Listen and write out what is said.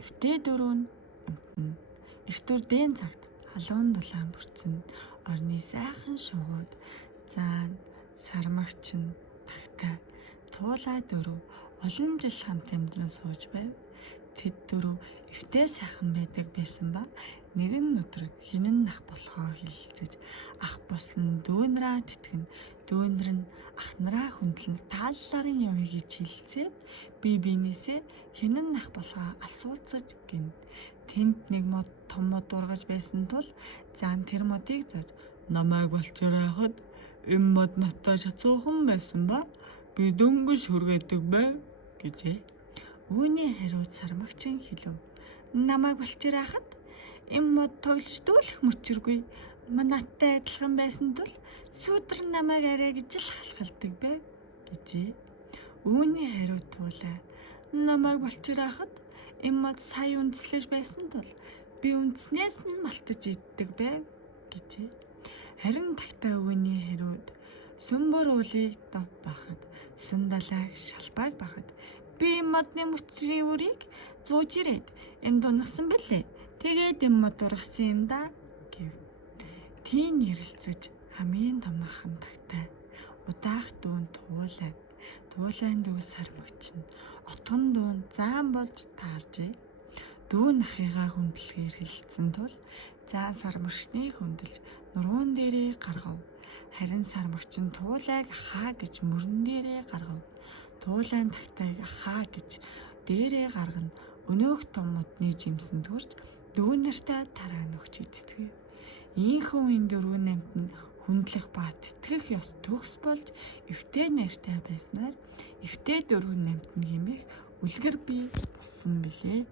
эвтэй дөрөв амтна. Эртүр дээн цагт халуун дулаан бүрдсэн орны сайхан шуугууд заан сармагч нь тагтай туулай дөрөв олон жил хамт амьдран сууж байв. Тэд дөрөв эвтэй сайхан байдаг байсан ба нэгэн өдөр хинэн нах болохоо хэлэлцэж ах болсон дүүнраа тэтгэн дүүнэр нь ах нараа хүндлэн таалларын явъя гэж хэлэлцээд бие биенээсээ хинэн нах болохоо асуулцаж гин. Тэнд нэг мод том мод ургаж байсан тул заан тэр модыг зарж намайг болчороо хад энэ мод наттай шацуухан байсан ба би дөнгөж хүргээдэг байв гэжээ. Үүний хариуд сармагчин хэлв. Намайг болчороо хад энэ мод тоглож дүүлэх мөчөргүй манайтай адилхан байсан тул сүүдэр намайг арай гэж л халахалдаг байв гэжээ. Үүний хариуд туулаа. Намайг болчороо хад энэ мод сая үндэслэж байсан тул би үндснээс нь малтаж иддэг байв гэжээ. Харин тагтаа үүний хариуд сүмбөр уулыг дов бахад сүн далайг шалбайг бахад би модны мөчрийн үрийг зууж ирээд энэ дунагсан бэлээ. Тэгээд энэ мод ургасан юм да гэв. Тийм ярилцаж хамгийн том ахан тагтай удаах дүүн туулай. Туулайн дүү сармагч нь отгон дүүн заан болж тааржээ. Дүүн ахыгаа хүндлэхээр хэлсэн тул заан сармагчныг хүндэлж нуруунд дээрээ гаргав. Харин сармагч нь туулайг ахаа гэж мөрөн дээрээ гаргав. Туулайн тагтайг ахаа гэж дээрээ гаргана. Өнөөх том модны жимсэнд хүрч дүүнэртэй тараа нөгч идтгэв. Ийхүү энэ дөрвөн намт нь хүндлэх ба тэтгэх ёс төгс болж эвтэй найртай байснаар эвтэй дөрвөн намт нь хэмээх үлгэр бий болсон билээ.